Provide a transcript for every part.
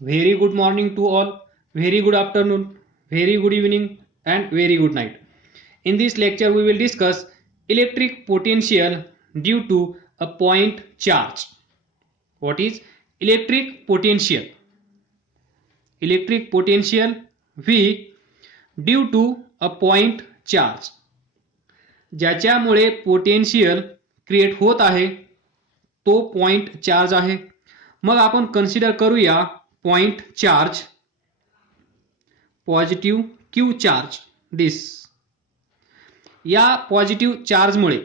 Very good morning to all, very good afternoon, very good evening, and very good night. In this lecture, we will discuss electric potential due to a point charge. What is electric potential? Electric potential V due to a point charge. ज्याच्यामुळे potential create होत आहे तो point charge आहे. मग आपण consider करूया point charge positive Q charge this. या positive चार्जमुळे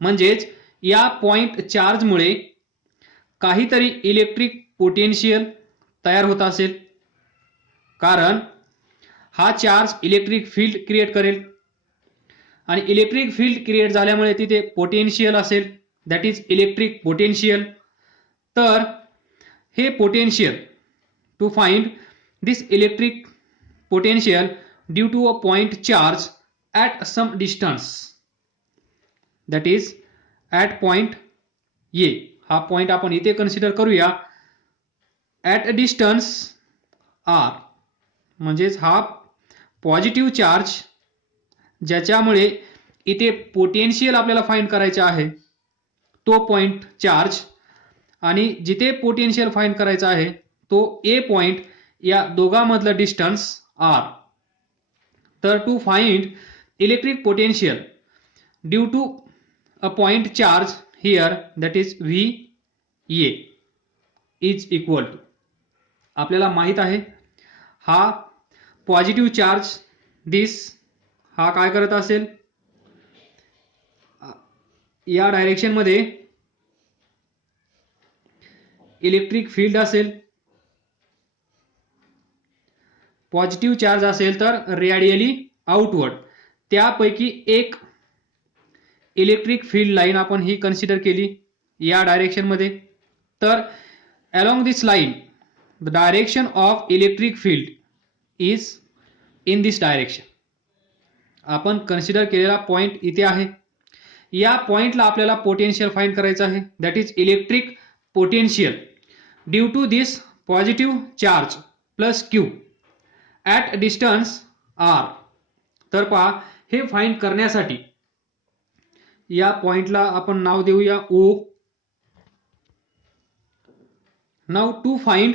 म्हणजेच या पॉइंट चार्जमुळे काहीतरी इलेक्ट्रिक पोटेन्शियल तयार होत असेल, कारण हा चार्ज इलेक्ट्रिक फील्ड क्रिएट करेल आणि इलेक्ट्रिक फील्ड क्रिएट झाल्यामुळे तिथे पोटेन्शियल असेल, दॅट इज इलेक्ट्रिक पोटेन्शियल. तर हे potential to find this electric potential due to a point charge at some distance, that is at point A. हा point आपण इथे कन्सिडर करूया at a distance R, म्हणजेच हा पॉझिटिव्ह चार्ज ज्याच्यामुळे इथे पोटेन्शियल आपल्याला फाइंड करायचा आहे तो पॉइंट चार्ज, आणि जिथे पोटेन्शियल फाइंड करायचा आहे तो ए पॉइंट, या दोघांमधलं डिस्टन्स R. तर to find electric potential due to a point charge here, that is V A is equal to, आपल्याला माहित आहे हा पॉझिटिव्ह चार्ज दिस हा काय करत असेल, या डायरेक्शन मध्ये इलेक्ट्रिक फील्ड असेल. पॉझिटिव्ह चार्ज असेल तर रेडियली आउटवर्ड, त्यापैकी एक इलेक्ट्रिक फील्ड लाईन आपण ही कन्सिडर केली या डायरेक्शन मध्ये. तर along this line the direction of electric field is in this direction. आपण कन्सिडर केलेला पॉइंट इथे आहे. या पॉइंटला आपल्याला पोटेन्शियल फाइंड करायचं आहे, that is electric potential due to this positive charge plus Q at distance R. तर पहा, हे फाइंड करण्यासाठी या पॉइंटला आपण नाव देऊया O. Now to find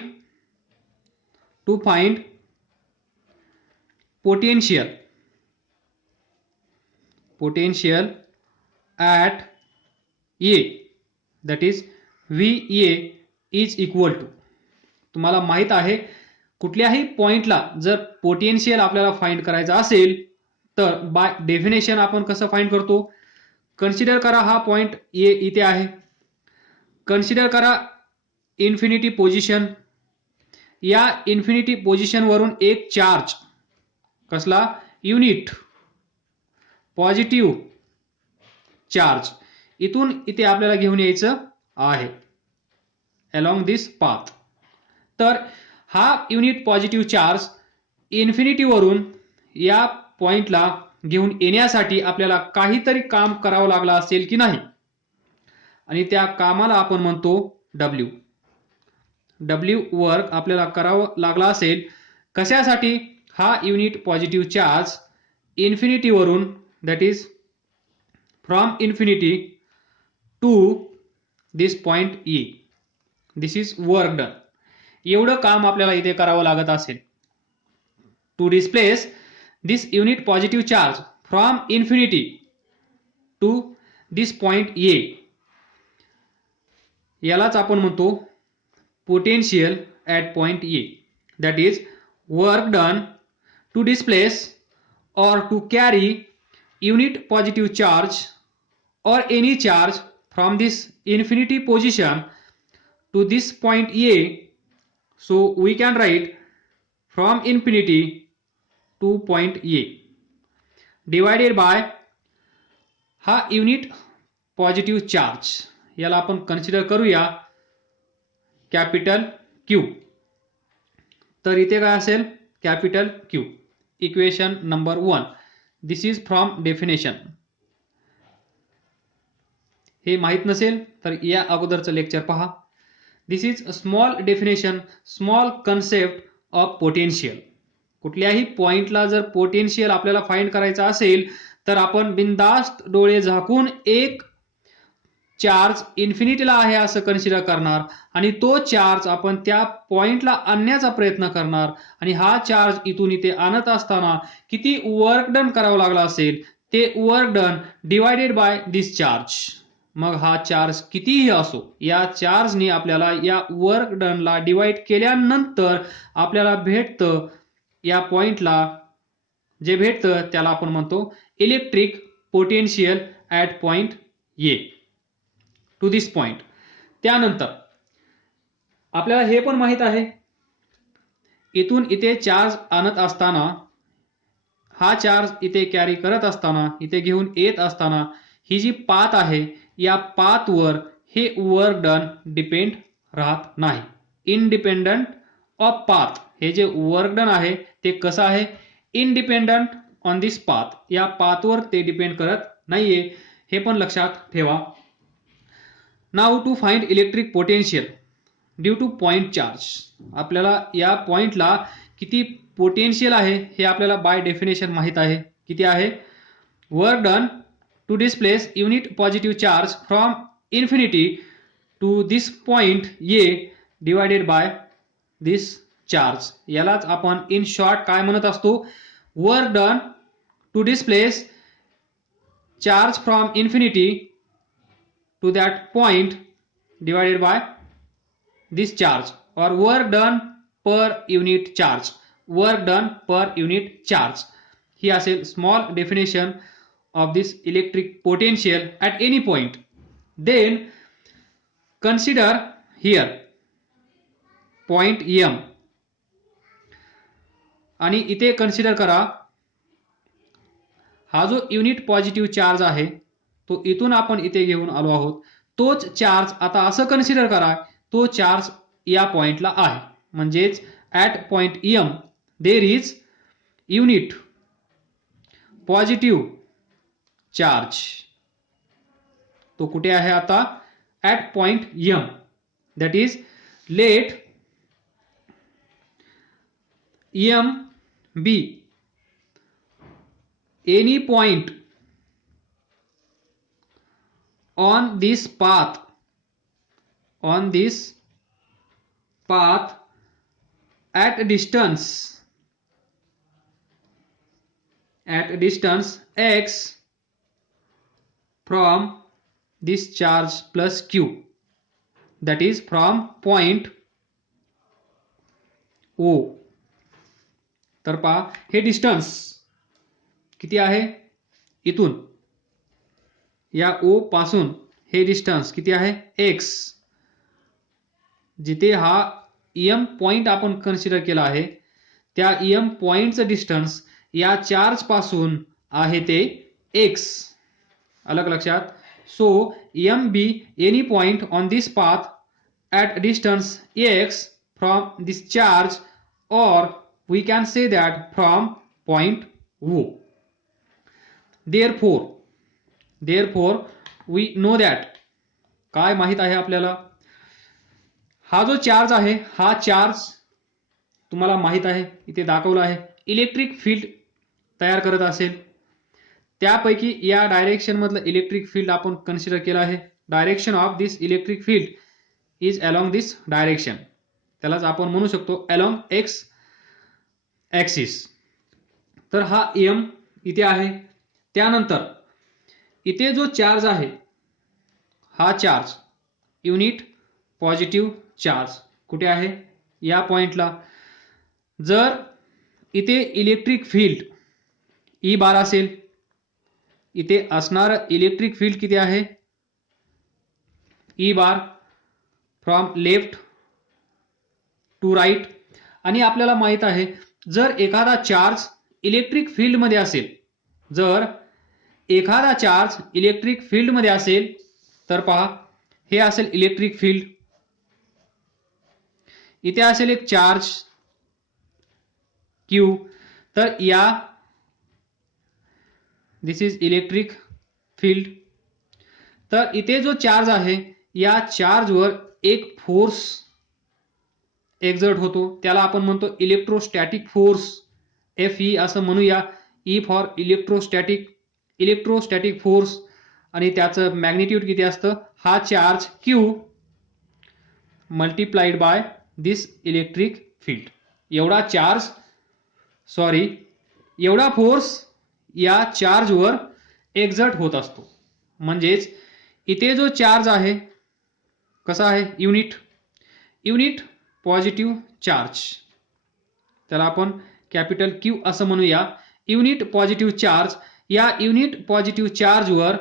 potential at A, that is V A is equal to, तुम्हाला माहित आहे कुठल्याही पॉइंटला जर पोटेन्शियल आपल्याला फाइंड करायचा असेल तर बाय डेफिनेशन आपण कसं फाइंड करतो. कन्सिडर करा हा पॉइंट ए इथे आहे. कन्सिडर करा इन्फिनिटी पोझिशन. या इन्फिनिटी पोझिशन वरून एक चार्ज, कसला, युनिट पॉझिटिव्ह चार्ज इथून इथे आपल्याला घेऊन यायचं आहे अलॉंग दिस पाथ. तर हा युनिट पॉझिटिव्ह चार्ज इन्फिनिटी वरून या पॉइंटला घेऊन येण्यासाठी आपल्याला काहीतरी काम करावं लागलं असेल की नाही, आणि त्या कामाला आपण म्हणतो डब्ल्यू. डब्ल्यू वर्क आपल्याला करावं लागला असेल कशासाठी, हा युनिट पॉझिटिव्ह चार्ज इन्फिनिटी वरून, that is from infinity to this point E, this is work done. एवढं काम आपल्याला इथे करावं लागत असेल to displace this unit positive charge from infinity to this point A. यालाच आपण म्हणतो potential at point A, that is work done to displace or to carry unit positive charge or any charge from this infinity position to this point A. So we can write from infinity to point A divided by हा unit positive charge, याला आपण consider करूया capital Q. तर इथे काय असेल, capital Q. Equation number 1, this is from definition. हे माहित नसेल तर या अगोदरचं लेक्चर पहा. This is small definition, small concept of potential. कुठल्याही पॉइंटला जर पोटेन्शियल आपल्याला फाइंड करायचा असेल तर आपण बिनधास्त डोळे झाकून एक चार्ज इन्फिनिटीला आहे असं कन्सिडर करणार आणि तो चार्ज आपण त्या पॉइंटला आणण्याचा प्रयत्न करणार आणि हा चार्ज इथून इथे आणत असताना किती वर्क डन करावं लागला असेल ते work done divided by this charge. मग हा चार्ज कितीही असो या चार्जने आपल्याला या वर्क डनला डिवाइड केल्यानंतर आपल्याला भेटतं, या पॉइंटला जे भेटतं त्याला आपण म्हणतो electric potential at point A to this point. त्यानंतर आपल्याला हे पण माहित आहे इथून इथे चार्ज आणत असताना हा चार्ज इथे कॅरी करत असताना इथे घेऊन येत असताना ही जी पाथ आहे या पाथवर हे वर्क डन डिपेंड राहत नाही. इंडिपेंडंट ऑफ पाथ हे जे वर्क डन आहे ते कसं आहे, इंडिपेंडंट ऑन दिस पाथ, या पाथवर ते डिपेंड करत नाहीये, हे पण लक्षात ठेवा. Now to find electric potential due to point charge. आपल्याला या पॉइंटला किती पोटेन्शियल आहे हे आपल्याला बाय डेफिनेशन माहित आहे. किती आहे, work done to displace unit positive charge from infinity to this point A divided by this charge. यालाच आपण इन शॉर्ट काय म्हणत असतो, work done to displace charge from infinity to that point divided by this charge, or work done per unit charge, work done per unit charge. ही असेल small definition of this electric potential at any point. Then consider here point M आणि इथे consider करा हा जो unit positive charge आहे तो इथून आपण इथे घेऊन आलो आहोत, तोच चार्ज आता असं कन्सिडर करा तो चार्ज या पॉइंटला आहे, म्हणजेच at point M there is unit positive charge. तो कुठे आहे आता, at point M. That is let M be any point on this path at distance x from this charge plus q, that is from point O. तर पहा हे distance किती आहे, इथून या O पासून हे डिस्टन्स किती आहे x, जिथे हा एम पॉइंट आपण कन्सिडर केला आहे त्या एम पॉइंटचं डिस्टन्स या चार्ज पासून आहे ते x. अलग लक्षात. So M be any point on this path at distance x from this charge, or we can say that from point O. Therefore we know that, काय माहित आहे आपल्याला, हा जो चार्ज आहे हा चार्ज तुम्हाला माहित आहे इथे दाखवला आहे इलेक्ट्रिक फील्ड तयार करत असेल. त्यापैकी या डायरेक्शन मधलं इलेक्ट्रिक फील्ड आपण कन्सिडर केलं आहे. Direction of this electric field is along this direction, त्यालाच आपण म्हणू शकतो अलॉंग एक्स ॲक्सिस. तर हा एम इथे आहे. त्यानंतर इथे जो चार्ज आहे हा चार्ज युनिट पॉझिटिव्ह चार्ज कुठे आहे, या पॉइंटला. जर इथे इलेक्ट्रिक फील्ड ई बार असेल, इथे असणारं इलेक्ट्रिक फील्ड किती आहे, E bar from left to right. आणि आपल्याला माहित आहे जर एखादा चार्ज इलेक्ट्रिक फील्ड मध्ये असेल, जर एखादा चार्ज इलेक्ट्रिक फील्ड मध्ये असेल तर पहा हे असेल इलेक्ट्रिक फील्ड, इथे असेल एक चार्ज क्यू. तर या दिस इज इलेक्ट्रिक फील्ड. तर इथे जो चार्ज आहे या चार्जवर एक फोर्स एक्झर्ट होतो, त्याला आपण म्हणतो इलेक्ट्रोस्टॅटिक फोर्स, FE असं म्हणूया. E for electrostatic force. आणि त्याचं मॅग्निट्यूड किती असतं, हा charge Q multiplied by this electric field. एवढा फोर्स या चार्जवर एक्झर्ट होत असतो. म्हणजेच इथे जो चार्ज आहे कसा आहे, युनिट पॉझिटिव्ह चार्ज, त्याला आपण कॅपिटल Q असं म्हणूया. युनिट पॉझिटिव्ह चार्ज, या युनिट पॉझिटिव्ह चार्जवर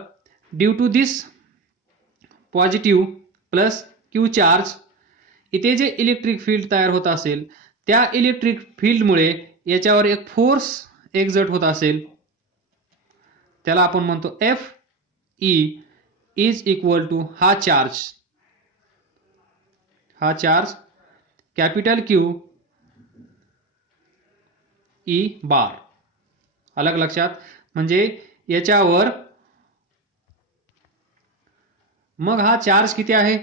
due to this positive plus Q charge इथे जे इलेक्ट्रिक फील्ड तयार होत असेल, त्या इलेक्ट्रिक फील्डमुळे याच्यावर एक फोर्स एक्झर्ट होत असेल, त्याला आपण म्हणतो FE इज इक्वल टू हा चार्ज कॅपिटल Q E बार. अलग लक्षात. म्हणजे याच्यावर मग हा चार्ज किती आहे,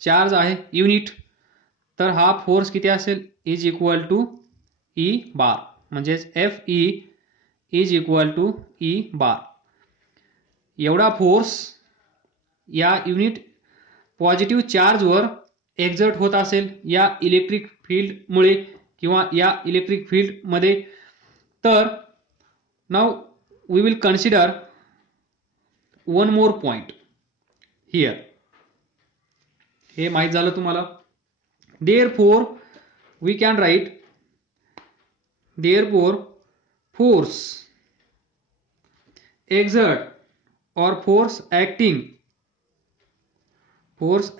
चार्ज आहे युनिट, तर हा फोर्स किती असेल, is equal to E bar. म्हणजेच FE is equal to E bar. एवढा फोर्स या युनिट पॉझिटिव्ह चार्जवर एक्झर्ट होत असेल या इलेक्ट्रिक फील्डमुळे किंवा या इलेक्ट्रिक फील्डमध्ये. तर now we will consider one more point here. हे माहित झालं तुम्हाला. Therefore we can write, therefore force exert or force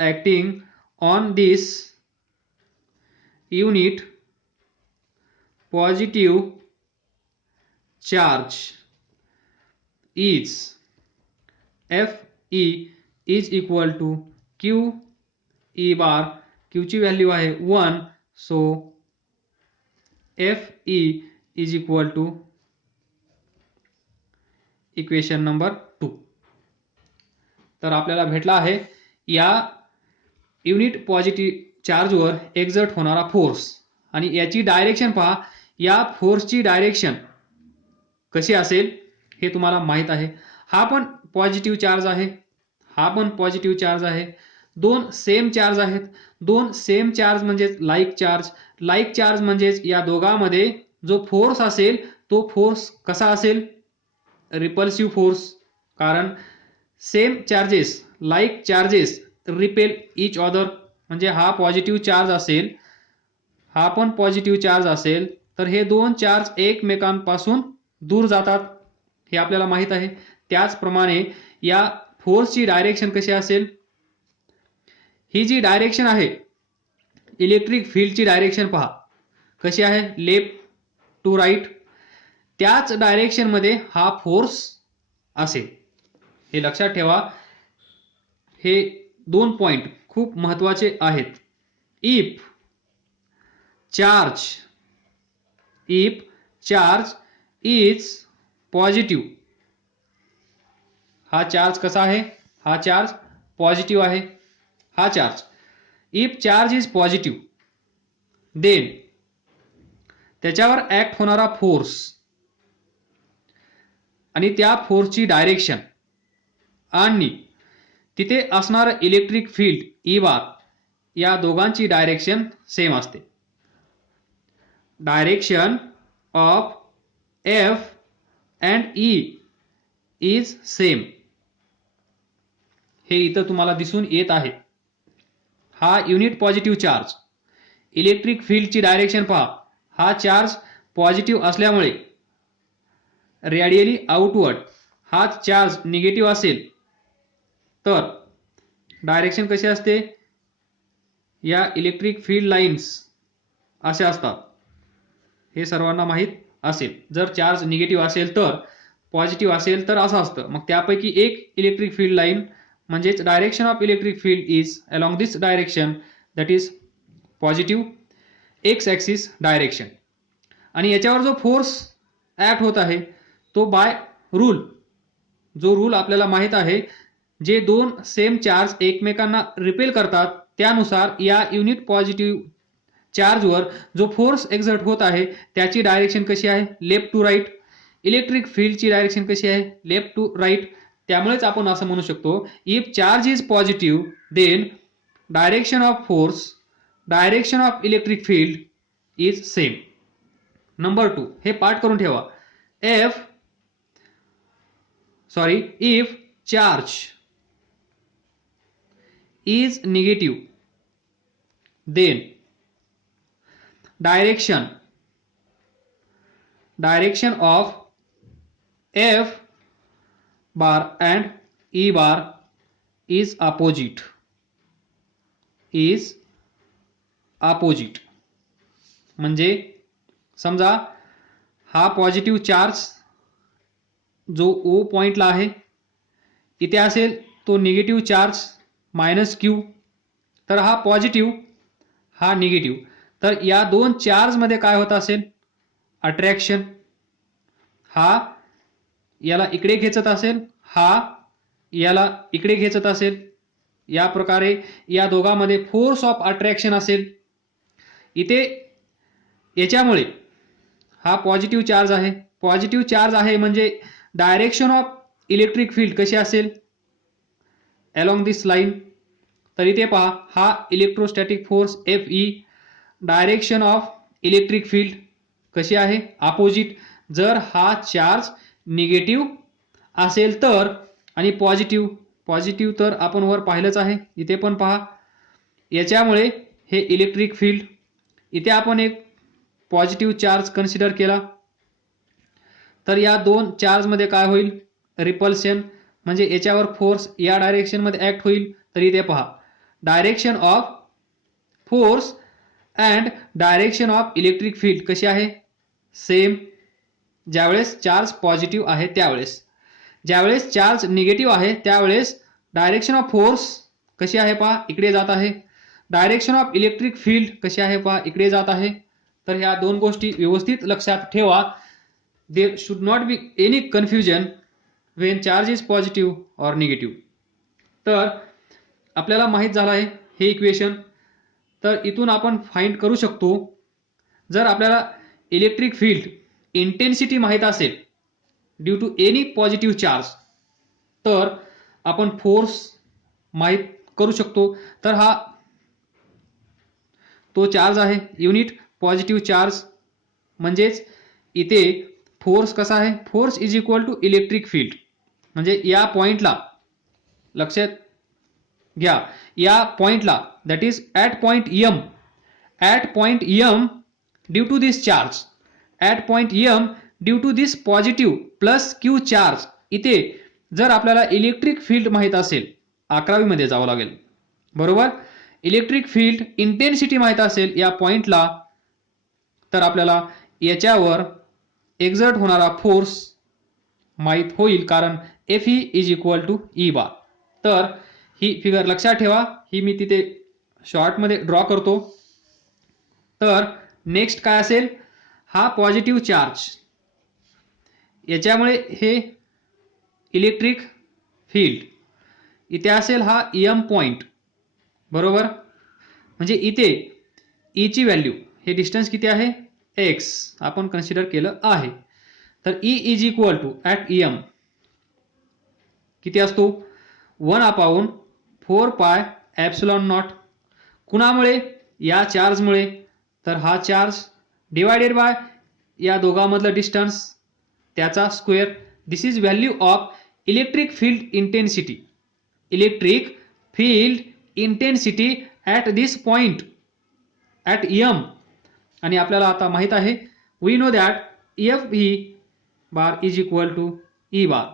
acting on this unit positive charge is FE is equal to Q E bar. Q ची value आहे 1, so FE is equal to equation number 2. तर आपल्याला भेटला आहे या unit positive चार्जवर exert होणारा force. आणि याची डायरेक्शन पहा, या फोर्सची डायरेक्शन कशी असेल हे तुम्हाला माहित आहे. हा पण पॉझिटिव्ह चार्ज आहे, हा पण पॉझिटिव्ह चार्ज आहे. दोन सेम चार्ज आहेत. दोन सेम चार्ज म्हणजेच लाईक चार्ज म्हणजेच या दोघांमध्ये जो फोर्स असेल तो फोर्स कसा असेल, रिपल्सिव्ह फोर्स. कारण same charges, like charges repel each other. म्हणजे हा पॉझिटिव्ह चार्ज असेल, हा पण पॉझिटिव्ह चार्ज असेल, तर हे दोन चार्ज एकमेकांपासून दूर जातात, हे आपल्याला माहित आहे. त्याचप्रमाणे या फोर्सची डायरेक्शन कशी असेल, ही जी डायरेक्शन आहे इलेक्ट्रिक फील्डची डायरेक्शन पहा कशी आहे, लेफ्ट टू राईट. त्याच डायरेक्शन मध्ये हा फोर्स असेल. हे लक्षात ठेवा. हे दोन पॉइंट खूप महत्वाचे आहेत. इफ चार्ज इज पॉझिटिव्ह, हा चार्ज कसा आहे, हा चार्ज पॉझिटिव्ह आहे. हा charge, if charge is positive, then त्याच्यावर ऍक्ट होणारा फोर्स आणि त्या फोर्सची डायरेक्शन आणि तिथे असणारं इलेक्ट्रिक फील्ड ई बार, या दोघांची डायरेक्शन सेम असते. Direction of F and E is same. हे इथं तुम्हाला दिसून येत आहे. हा युनिट पॉझिटिव्ह चार्ज, इलेक्ट्रिक फील्डची डायरेक्शन पहा. हा चार्ज पॉझिटिव्ह असल्यामुळे रेडियली आउटवर्ड हा चार्ज निगेटिव्ह असेल तर डायरेक्शन कशी असते, या इलेक्ट्रिक फील्ड लाईन्स असे असतात, हे सर्वांना माहीत असेल. जर चार्ज निगेटिव्ह असेल तर, पॉझिटिव्ह असेल तर असं असतं. मग त्यापैकी एक इलेक्ट्रिक फील्ड लाईन म्हणजेच direction of electric field is along this direction, that is positive x axis direction. आणि याच्यावर जो फोर्स ऍक्ट होत आहे तो बाय रूल, जो रूल आपल्याला माहित आहे, जे दोन सेम चार्ज एकमेकांना रिपेल करतात त्यानुसार या युनिट पॉझिटिव्ह चार्जवर जो फोर्स एक्झर्ट होत आहे त्याची डायरेक्शन कशी आहे, लेफ्ट टू राईट. इलेक्ट्रिक फील्डची डायरेक्शन कशी आहे, लेफ्ट टू राईट. त्यामुळेच आपण असं म्हणू शकतो, if charge is positive then direction of force, direction of electric field is same. Number 2 हे पाठ करून ठेवा. If charge is negative then direction of F bar and E bar is opposite. म्हणजे समजा हा पॉझिटिव्ह चार्ज जो O पॉइंटला आहे इथे असेल तो निगेटिव्ह चार्ज -q. तर हा पॉझिटिव्ह हा निगेटिव्ह. तर या दोन चार्ज मध्ये काय होत असेल, अट्रॅक्शन. हा याला इकडे खेचत असेल, हा याला इकडे खेचत असेल. या प्रकारे या दोघांमध्ये फोर्स ऑफ अट्रॅक्शन असेल. इथे याच्यामुळे हा पॉझिटिव्ह चार्ज आहे. पॉझिटिव्ह चार्ज आहे म्हणजे डायरेक्शन ऑफ इलेक्ट्रिक फील्ड कशी असेल, along this line. तर इथे पहा हा electrostatic force Fe, direction of electric field कशी आहे, अपोजिट. जर हा चार्ज निगेटिव्ह असेल तर आणि पॉझिटिव्ह तर आपण वर पाहिलंच आहे, इथे पण पहा. याच्यामुळे हे इलेक्ट्रिक फील्ड, इथे आपण एक पॉझिटिव्ह चार्ज कन्सिडर केला तर या दोन चार्ज मध्ये काय होईल, रिपल्शन. म्हणजे याच्यावर फोर्स या डायरेक्शन मध्ये ऍक्ट होईल. तर इथे पहा direction of force and direction of electric field कशी आहे, सेम. ज्यावेळेस चार्ज पॉझिटिव्ह आहे त्यावेळेस. ज्यावेळेस चार्ज निगेटिव्ह आहे त्यावेळेस डायरेक्शन ऑफ फोर्स कशी आहे पहा, इकडे जात आहे. डायरेक्शन ऑफ इलेक्ट्रिक फील्ड कशी आहे पहा, इकडे जात आहे. तर ह्या दोन गोष्टी व्यवस्थित लक्षात ठेवा. There should not be any confusion when charge is positive or negative. तर आपल्याला माहित झालं आहे हे इक्वेशन. तर इथून आपण फाइंड करू शकतो, जर आपल्याला इलेक्ट्रिक फील्ड इंटेन्सिटी माहित असेल due to any positive charge तर आपण फोर्स माहित करू शकतो. तर हा तो चार्ज आहे युनिट पॉझिटिव्ह चार्ज. म्हणजेच इथे फोर्स कसा आहे, force is equal to electric field. म्हणजे या पॉइंटला लक्षात घ्या, या पॉइंटला that is at point M due to this charge, at point M due to this positive plus Q charge. इथे जर आपल्याला इलेक्ट्रिक फील्ड माहित असेल, 11वी मध्ये जावं लागेल बरोबर. इलेक्ट्रिक फील्ड इंटेन्सिटी माहित असेल या पॉइंटला तर आपल्याला याच्यावर एक्झर्ट होणारा फोर्स माहित होईल, कारण Fe is equal to E bar. तर ही फिगर लक्षात ठेवा, ही मी तिथे शॉर्ट मध्ये ड्रॉ करतो. तर नेक्स्ट काय असेल, हा पॉझिटिव्ह चार्ज, याच्यामुळे हे इलेक्ट्रिक फील्ड इथे असेल हा एम पॉइंट बरोबर. म्हणजे इथे E ची व्हॅल्यू, हे डिस्टन्स किती आहे, x आपण कन्सिडर केलं आहे. तर E is equal to at M किती असतो, 1/4 पाय एप्सिलॉन नॉट. कुणामुळे, या चार्जमुळे. तर हा चार्ज डिवायडेड बाय या दोघांमधलं डिस्टन्स त्याचा square. This is value of electric field intensity, electric field intensity at this point at M. आणि आपल्याला आता माहित आहे, we know that Fe bar is equal to E bar.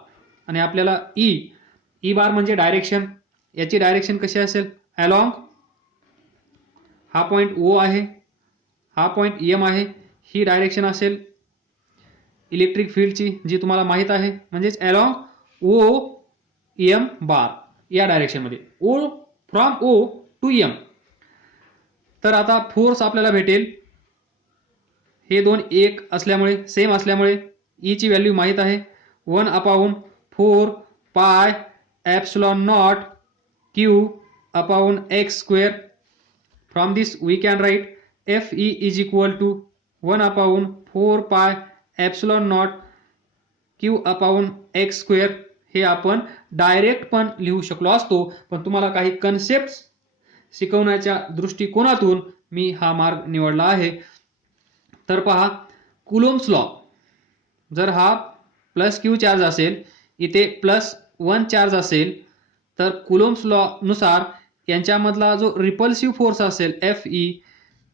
आणि आपल्याला E बार म्हणजे डायरेक्शन, याची डायरेक्शन कशी असेल, अलॉंग. हा पॉइंट O आहे, हा पॉइंट M आहे, ही डायरेक्शन असेल इलेक्ट्रिक फील्डची जी तुम्हाला माहित आहे. म्हणजेच अलॉंग OM बार या डायरेक्शन मध्ये, फ्रॉम O टू M. तर आता फोर्स आपल्याला भेटेल, हे दोन एक असल्यामुळे, सेम असल्यामुळे E ची व्हॅल्यू माहित आहे, 1/4 पाय epsilon naught q upon x square. From this we can write Fe is equal to 1 upon 4 pi epsilon naught q upon x square. हे आपण डायरेक्ट पण लिहू शकलो असतो, पण तुम्हाला काही कन्सेप्ट शिकवण्याच्या दृष्टिकोनातून मी हा मार्ग निवडला आहे. तर पहा, कुलोम्ब्स लॉ, जर हा प्लस क्यू चार्ज असेल, इथे +1 चार्ज असेल, तर कुलोम्ब्स लॉ नुसार यांच्यामधला जो रिपल्सिव्ह फोर्स असेल Fe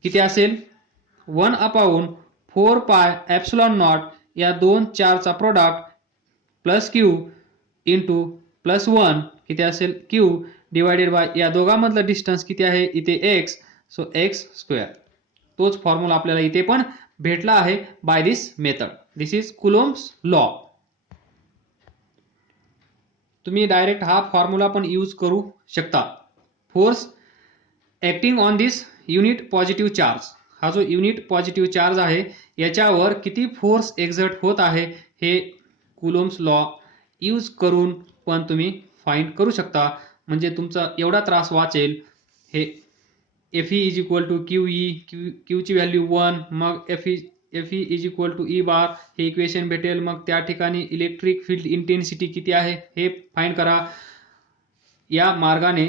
किती असेल? 1 अपॉन 4 पाय एप्सिलॉन नॉट या दोन चार्जचा प्रोडक्ट प्लस क्यू इंटू +1 किती असेल? क्यू डिवायडेड बाय या दोघांमधलं डिस्टन्स किती आहे? इथे x, सो x स्क्वेअर. तोच फॉर्म्युला आपल्याला इथे पण भेटला आहे by this method. This is Coulomb's law. तुम्ही डायरेक्ट हा फॉर्म्युला पण यूज करू शकता. Force acting on this unit positive charge, हा जो युनिट पॉझिटिव्ह चार्ज आहे याच्यावर किती फोर्स एक्झर्ट होत आहे हे कुलोम्ब्स लॉ यूज करून पण तुम्ही फाइंड करू शकता. म्हणजे तुमचा एवढा त्रास वाचेल. हे Fe is equal to Q ची व्हॅल्यू 1, मग Fe is equal to E bar, हे इक्वेशन भेटेल. मग त्या ठिकाणी इलेक्ट्रिक फील्ड इंटेन्सिटी किती आहे हे फाइंड करा. या मार्गाने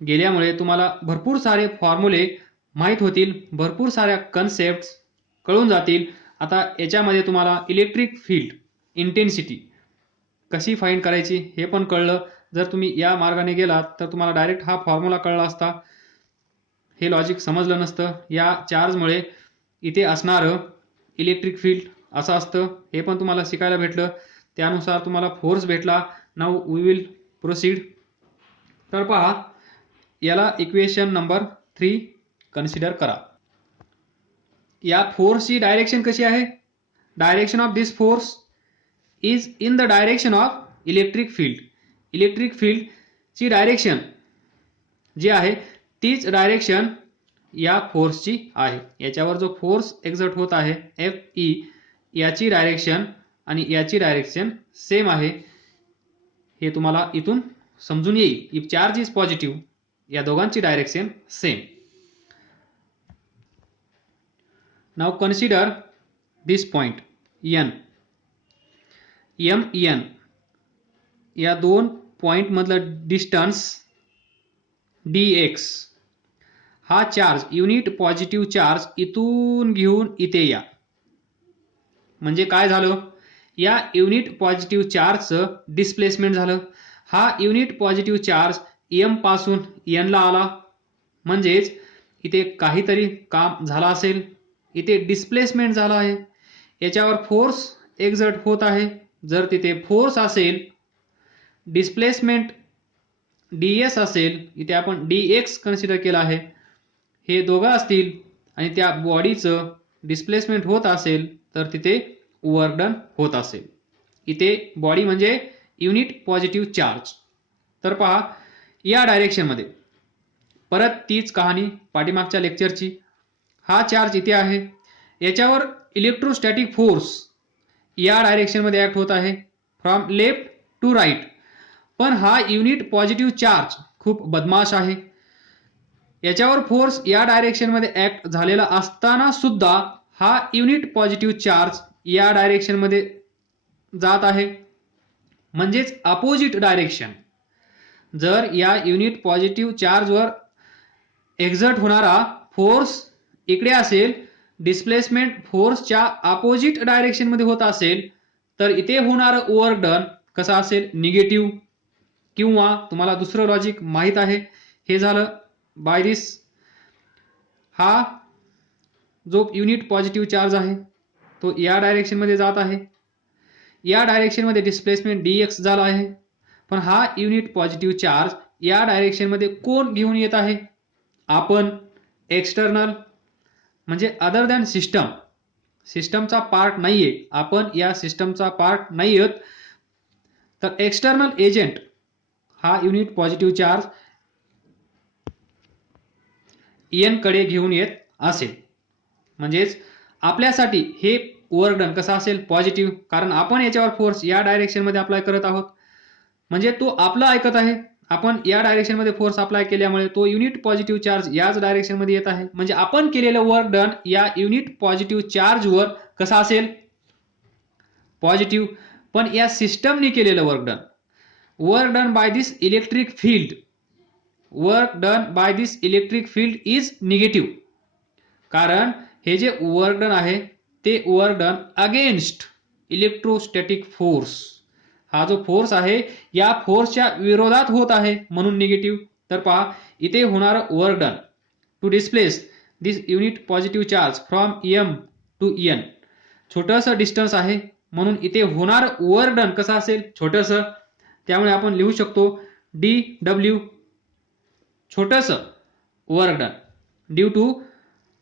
गेल्यामुळे तुम्हाला भरपूर सारे फॉर्म्युले माहीत होतील, भरपूर साऱ्या कन्सेप्ट कळून जातील. आता याच्यामध्ये तुम्हाला इलेक्ट्रिक फील्ड इंटेन्सिटी कशी फाइंड करायची हे पण कळलं. जर तुम्ही या मार्गाने गेलात तर तुम्हाला डायरेक्ट हा फॉर्म्युला कळला असता. हे लॉजिक समजलं नसतं. या चार्जमुळे इथे असणारं इलेक्ट्रिक फील्ड असं असतं, हे पण तुम्हाला शिकायला भेटलं. त्यानुसार तुम्हाला फोर्स भेटला. Now we will proceed. तर पहा, याला इक्वेशन नंबर 3 कन्सिडर करा. या फोर्सची डायरेक्शन कशी आहे? Direction of this force is in the direction of electric field. Electric फील्डची डायरेक्शन जी आहे तीच डायरेक्शन या फोर्सची आहे. याच्यावर जो फोर्स एक्झर्ट होत आहे Fe, याची डायरेक्शन आणि याची डायरेक्शन सेम आहे. हे तुम्हाला इथून समजून येईल. इफ चार्ज इज पॉझिटिव्ह, या दोघांची डायरेक्शन सेम. नाउ कन्सिडर दिस पॉइंट N. N या दोन पॉइंट मधलं डिस्टन्स dx. हा चार्ज युनिट पॉझिटिव्ह चार्ज इथून घेऊन इथे या. म्हणजे काय झालं? या युनिट पॉझिटिव्ह चार्जचं डिस्प्लेसमेंट झालं. हा युनिट पॉझिटिव्ह चार्ज M पासून N ला आला, म्हणजेच इथे काहीतरी काम झालं असेल. इथे डिस्प्लेसमेंट झाला आहे. याच्यावर फोर्स एक्झर्ट होत आहे. जर तिथे फोर्स असेल, डिस्प्लेसमेंट ds असेल, इथे आपण dx कन्सिडर केला आहे, हे दोघं असतील आणि त्या बॉडीचं डिस्प्लेसमेंट होत असेल तर तिथे वर्क डन होत असेल. इथे बॉडी म्हणजे युनिट पॉझिटिव्ह चार्ज. तर पहा, या डायरेक्शनमध्ये परत तीच कहाणी पाठीमागच्या लेक्चरची. हा चार्ज इथे आहे, याच्यावर इलेक्ट्रोस्टॅटिक फोर्स या डायरेक्शनमध्ये ऍक्ट होत आहे फ्रॉम लेफ्ट टू राईट. पण हा युनिट पॉझिटिव्ह चार्ज खूप बदमाश आहे. याच्यावर फोर्स या डायरेक्शनमध्ये ऍक्ट झालेला असताना सुद्धा हा युनिट पॉझिटिव्ह चार्ज या डायरेक्शनमध्ये जात आहे, म्हणजेच अपोजिट डायरेक्शन. जर या युनिट पॉझिटिव्ह चार्जवर एक्झर्ट होणारा फोर्स इकडे असेल, डिस्प्लेसमेंट फोर्सच्या अपोजिट डायरेक्शनमध्ये होत असेल, तर इथे होणारं वर्क डन कसं असेल? निगेटिव्ह. किंवा तुम्हाला दुसरं लॉजिक माहित आहे. हे झालं बाय दिस. हा जो युनिट पॉझिटिव्ह चार्ज आहे तो या डायरेक्शनमध्ये जात आहे. या डायरेक्शनमध्ये डिस्प्लेसमेंट dx झाला आहे. पण हा युनिट पॉझिटिव्ह चार्ज या डायरेक्शनमध्ये कोण घेऊन येत आहे? आपण. एक्सटर्नल, म्हणजे अदर दॅन सिस्टम. सिस्टमचा पार्ट नाहीये, आपण या सिस्टमचा पार्ट नाही आहोत. तर एक्सटर्नल एजंट हा युनिट पॉझिटिव्ह चार्ज N कडे घेऊन येत असेल. म्हणजेच आपल्यासाठी हे वर्क डन कसं असेल? पॉझिटिव्ह, कारण आपण याच्यावर फोर्स या डायरेक्शनमध्ये अप्लाय करत आहोत. म्हणजे तो आपलं ऐकत आहे. आपण या डायरेक्शनमध्ये फोर्स अप्लाय केल्यामुळे तो युनिट पॉझिटिव्ह चार्ज याच डायरेक्शनमध्ये येत आहे. म्हणजे आपण केलेलं वर्क डन या युनिट पॉझिटिव्ह चार्जवर कसा असेल? पॉझिटिव्ह. पण या सिस्टमने केलेलं work done by this electric field, work done by this electric field is negative. कारण हे जे वर्क डन आहे ते work done against electrostatic force. हा जो फोर्स आहे या फोर्सच्या विरोधात होत आहे म्हणून निगेटिव्ह. तर पहा इथे होणार work done to displace this unit positive charge from M to N. छोटंसं डिस्टन्स आहे म्हणून इथे होणार वर्क डन कसं असेल? छोटंसं. त्यामुळे आपण लिहू शकतो डी डब्ल्यू छोटंसं वर्क डन ड्यू टू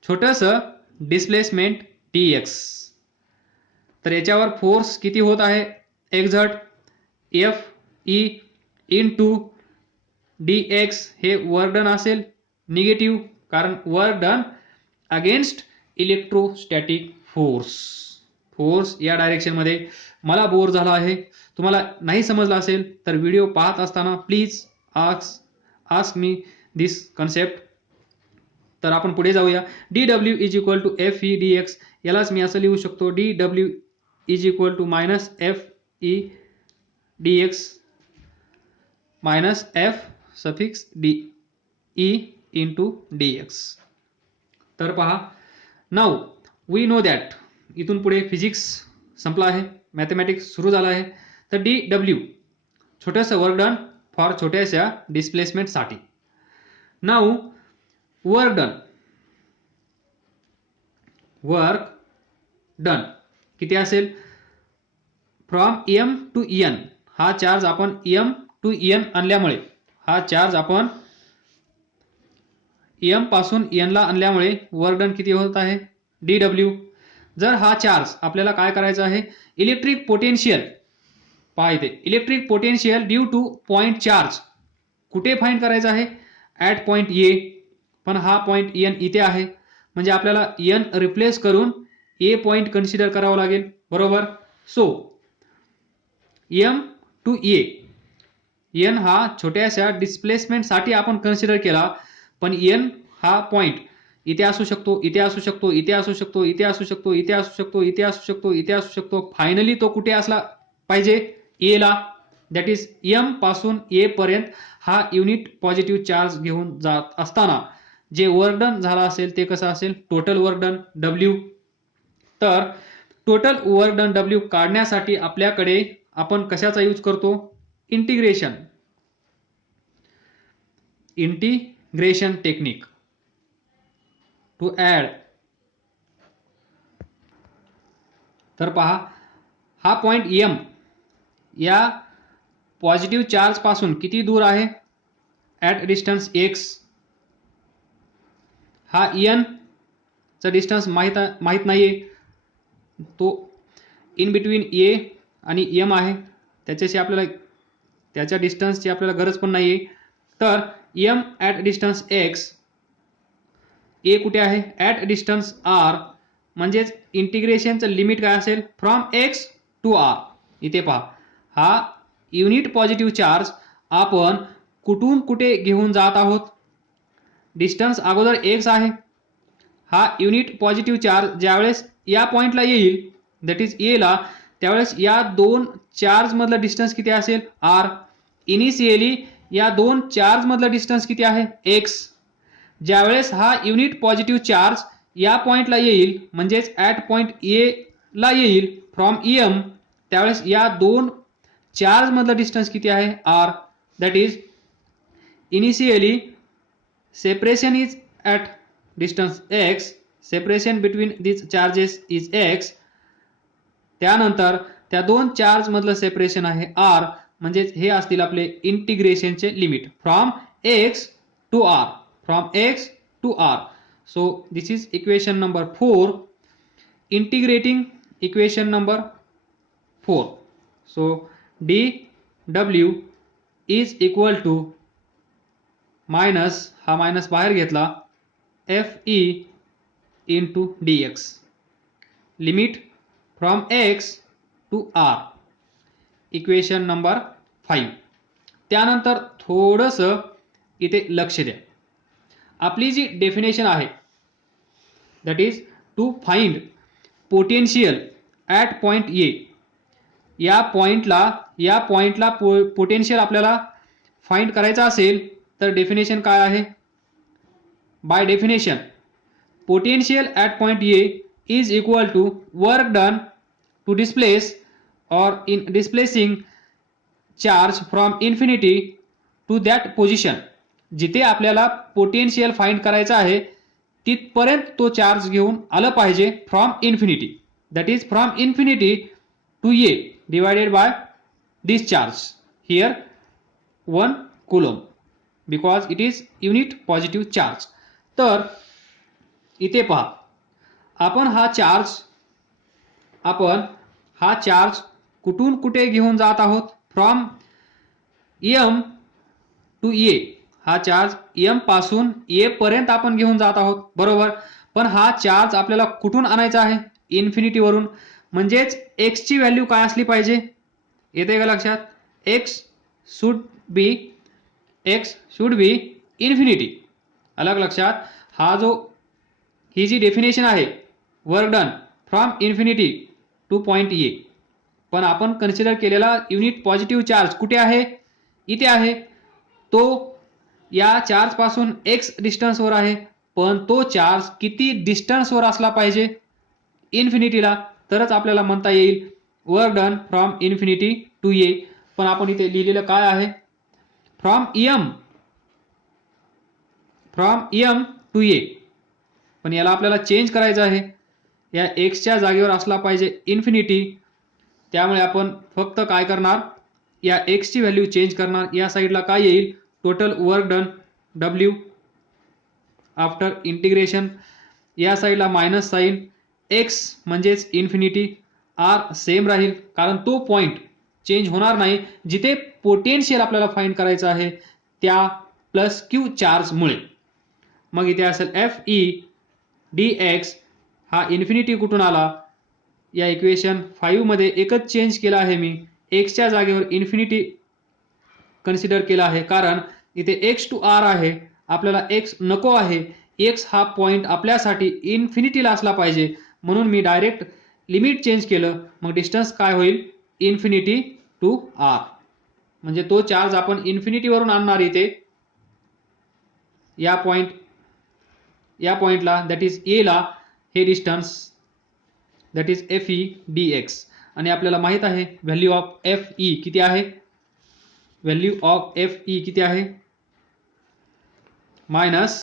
छोटंसं डिस्प्लेसमेंट डी एक्स. तर याच्यावर फोर्स किती होत आहे exert? F E into D X हे वर्क डन असेल निगेटिव्ह, कारण work done against electrostatic force. Force या डायरेक्शनमध्ये. मला बोर झाला आहे, तुम्हाला नाही समजलं असेल तर व्हिडिओ पाहत असताना please ask me this concept. तर आपण पुढे जाऊया. D W is equal to F E D X. यालाच मी असं लिहू शकतो D W is equal to minus F E D X minus F suffix D E into D X. तर पहा नाऊ वी नो दॅट. इथून पुढे physics संपला आहे, मॅथमॅटिक्स सुरू झाला आहे. तर डी डब्ल्यू छोटंसं वर्क डन फॉर छोट्याशा डिस्प्लेसमेंटसाठी. नाऊ वर्क डन किती असेल? From M to N. हा चार्ज आपण एम टू एन आणल्यामुळे, हा चार्ज आपण एम पासून एन ला आणल्यामुळे वर्क डन किती होत आहे? D W. जर हा चार्ज आपल्याला काय करायचा आहे? Electric potential. पहा इथे electric potential due to point charge कुठे फाइंड करायचा आहे? ॲट पॉइंट ए. पण हा पॉइंट एन इथे आहे म्हणजे आपल्याला एन रिप्लेस करून ए पॉइंट कन्सिडर करावं लागेल, बरोबर? So M to A, N हा छोट्याशा डिस्प्लेसमेंटसाठी आपण कन्सिडर केला, पण एन हा पॉइंट इथे असू शकतो, इथे असू शकतो, इथे असू शकतो, इथे असू शकतो, इथे असू शकतो, इथे असू शकतो, इथे असू शकतो. फायनली तो कुठे असला पाहिजे? ए ला. दॅट इज एम पासून ए पर्यंत हा युनिट पॉझिटिव्ह चार्ज घेऊन जात असताना जे वर्क डन झाला असेल ते कसं असेल? Total work done W. तर टोटल वर्क डन डब्ल्यू काढण्यासाठी आपल्याकडे आपण कशाचा यूज करतो? Integration technique to add. तर पहा हा पॉइंट एम या पॉझिटिव्ह चार्ज पासून किती दूर आहे? At distance X. हा एन चा डिस्टन्स माहित नाहीये, तो इन बिटवीन ए आणि एम आहे, त्याच्याशी आपल्याला त्याच्या डिस्टन्सची आपल्याला गरज पण नाहीये. तर M at distance X, A कुठे आहे? At distance R. म्हणजेच इंटिग्रेशनचं लिमिट काय असेल? From X to R. इथे पहा हा युनिट पॉझिटिव्ह चार्ज आपण कुठून कुठे घेऊन जात आहोत? डिस्टन्स अगोदर एक्स आहे. हा युनिट पॉझिटिव्ह चार्ज ज्यावेळेस या पॉइंटला येईल दॅट इज ए ला, त्यावेळेस या दोन चार्ज मधला डिस्टन्स किती असेल? आर. इनिशियली या दोन चार्ज मधला डिस्टन्स किती आहे? एक्स. ज्यावेळेस हा युनिट पॉझिटिव्ह चार्ज या पॉइंटला येईल म्हणजेच ॲट पॉइंट ए ला येईल फ्रॉम एम, त्यावेळेस या दोन चार्ज मधला डिस्टन्स किती आहे? R. That is initially separation is at distance x, separation between these charges is x. त्यानंतर त्या दोन चार्ज मधलं सेपरेशन आहे r, म्हणजे हे असतील आपले इंटिग्रेशनचे limit from x to r, from x to r. So this is equation number 4, integrating equation number 4. So D W is equal to minus, हा मायनस बाहेर घेतला, F E into D X. Limit from X to R. Equation number 5. त्यानंतर थोडंसं इथे लक्ष द्या. आपली जी डेफिनेशन आहे that is to find potential at point A. या पॉईंटला पोटेन्शियल आपल्याला फाइंड करायचा असेल तर डेफिनेशन काय आहे? By definition potential at point A is equal to work done to displace or in displacing charge from infinity to that position. जिथे आपल्याला पोटेन्शियल फाइंड करायचा आहे तिथपर्यंत तो चार्ज घेऊन आलं पाहिजे from infinity. That is from infinity to A divided by this charge here 1 coulomb because it is unit positive charge. तर इथे पहा, आपण हा चार्ज कुठून कुठे घेऊन जात आहोत? फ्रॉम एम टू ए. हा चार्ज एम पासून ए पर्यंत आपण घेऊन जात आहोत, बरोबर. पण हा चार्ज आपल्याला कुठून आणायचा आहे? इन्फिनिटी वरून. म्हणजेच एक्स ची व्हॅल्यू काय असली पाहिजे? येते का लक्षात? X should be infinity. अलग लक्षात. ही जी डेफिनेशन आहे work done from infinity two point A, पण आपण कन्सिडर केलेला युनिट पॉझिटिव्ह चार्ज कुठे आहे? इथे आहे. तो या चार्ज पासून एक्स डिस्टन्सवर आहे, पण तो चार्ज किती डिस्टन्सवर असला पाहिजे? इन्फिनिटीला. तरच आपल्याला म्हणता येईल work done from infinity to A. पण आपण इथे लिहिलेलं काय आहे? From M to A. पण याला आपल्याला चेंज करायचं आहे. या एक्सच्या जागेवर असला पाहिजे इन्फिनिटी. त्यामुळे आपण फक्त काय करणार? या एक्सची व्हॅल्यू चेंज करणार. या साईडला काय येईल? Total work done W after integration. या साईडला मायनस साईन. एक्स म्हणजेच इन्फिनिटी. आर सेम राहील कारण तो पॉइंट चेंज होणार नाही जिथे पोटेन्शियल आपल्याला फाइंड करायचं आहे त्या प्लस क्यू चार्जमुळे. मग इथे असेल एफ ई डी एक्स. हा इन्फिनिटी कुठून आला? या इक्वेशन 5 मध्ये एकच चेंज केला आहे मी. एक्सच्या जागेवर इन्फिनिटी कन्सिडर केला आहे कारण इथे एक्स टू आर आहे. आपल्याला एक्स नको आहे. एक्स हा पॉइंट आपल्यासाठी इन्फिनिटीला असला पाहिजे, म्हणून मी डायरेक्ट लिमिट चेंज केलं. मग डिस्टन्स काय होईल? Infinity to R. म्हणजे तो चार्ज आपण इन्फिनिटीवरून आणणार इथे या पॉइंटला दॅट इज ए ला. हे distance that is F E D x. आणि आपल्याला माहित आहे व्हॅल्यू ऑफ एफ ई किती आहे? व्हॅल्यू ऑफ एफ ई किती आहे? मायनस